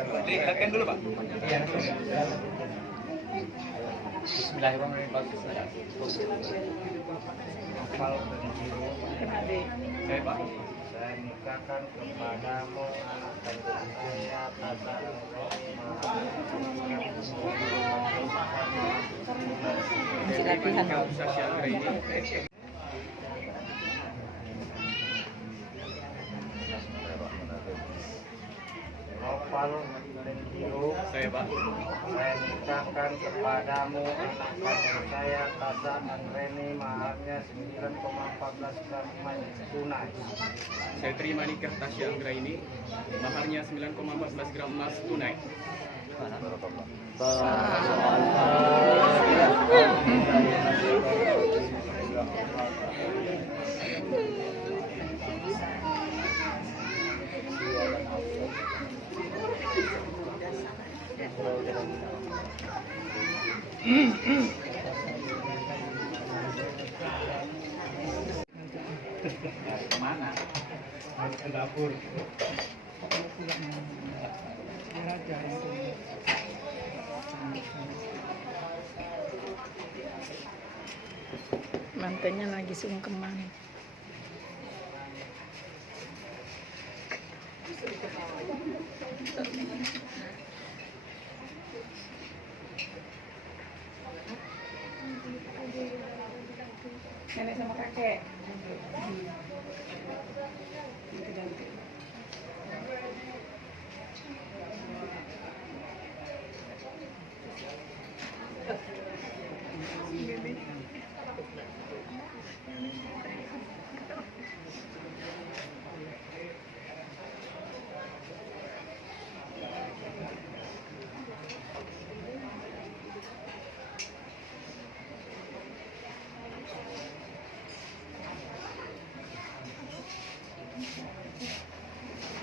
Lihatkan dulu Pak. Bismillahirrahmanirrahim. Hafal dan jiru. Saya Pak. Saya nikahkan kepadamu anak kandung saya Tata Nopal dan jiru. Saya Pak. Saya nikahkan kepadamu anak kandung saya Tata dan Reni, maharnya 9,14 gram emas tunai. Saya terima nikah Tasya Anggra ini, maharnya 9,14 gram emas tunai. Kemana? Ke dapur. Mantannya lagi sungkeman. Nenek sama kakek.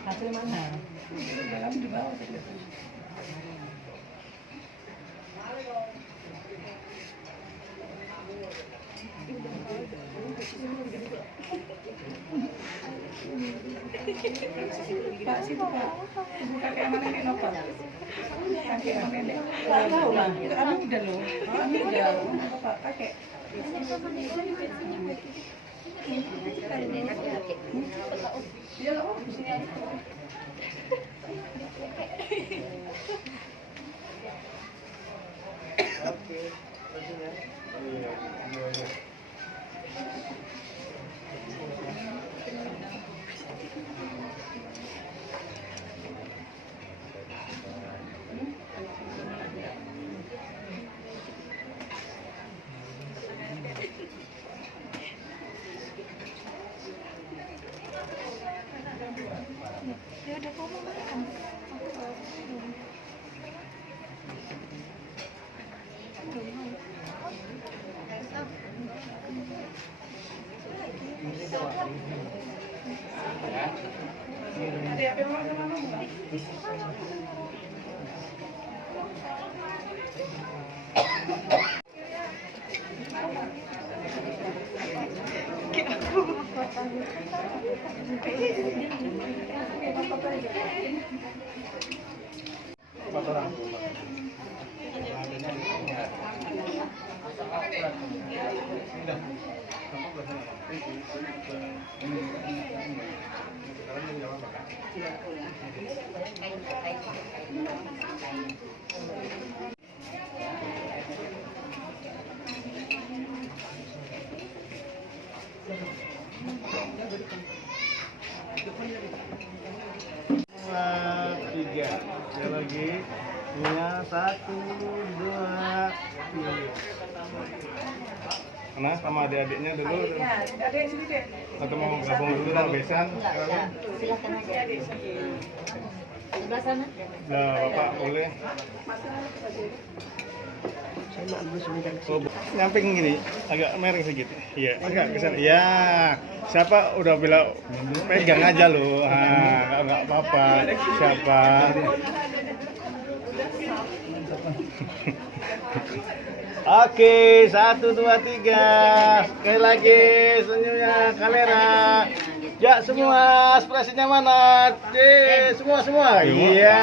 Hasil mana? Dalam di bawah. Pak, situ Pak. Ibu kakek sama nenek Nopal. Kakek sama nenek. Nggak tahu lah. Kami udah loh. Kami udah. Pak, kakek. Iya loh, di sini aja. Oke. Ya udah kamu makan. Ada apa yang mau sama kamu nggak? Tiga. Sekali lagi. Punya 1, 2, 3. Mana sama adik-adiknya dulu? Ada yang sini deh. Atau mau gabung dulu sama besan? Silakan aja. Adik sini. Sebelah sana. Nah, Bapak boleh. Oh, nyamping gini, agak mereng sedikit. Iya, agak ke sana. Ya, siapa udah bilang pegang aja lo. Ah, enggak apa-apa. Siapa? Oke, 1, 2, 3. Sekali lagi senyumnya kamera. Ya, semua ekspresinya mana? Semua. Iya.